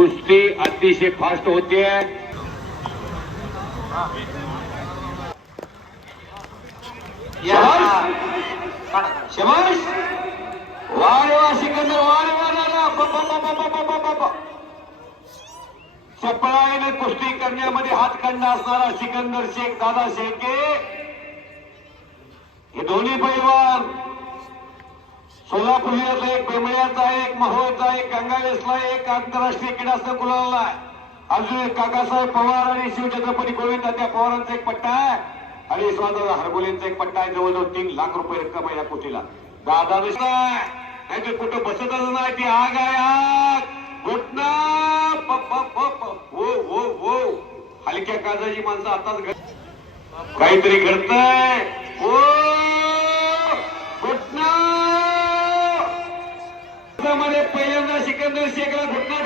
कुस्ती अतिशय फास्ट होते. शबाश वारे वा सिकंदर वारे वा चपळाईने कुस्ती करण्यामध्ये हातखंड असणारा सिकंदर शेख दादा शेळके हे दोन्ही पैलवान सोलापूर जिल्ह्यातला एक बेमळ्याचा एक महोळचा एक गंगावेसला एक आंतरराष्ट्रीय क्रीडा संकुलाला अजून एक काकासाहेब पवार आणि शिवछत्रपती गोविंद त्या पवारांचा एक पट्टा आहे आणि यशवंतराव हरगोलेंचा एक पट्टा आहे. जवळजवळ 3 लाख रुपये रक्कम आहे या कुस्तीला. दादा नाही तर कुठं बसतच नाही ती आग आहे आग घोटना हो हो हो हलक्या काजाची माणसं आताच काहीतरी घडतंय हो घोटना मध्ये पहिल्यांदा सिकंदर शेखला घोटना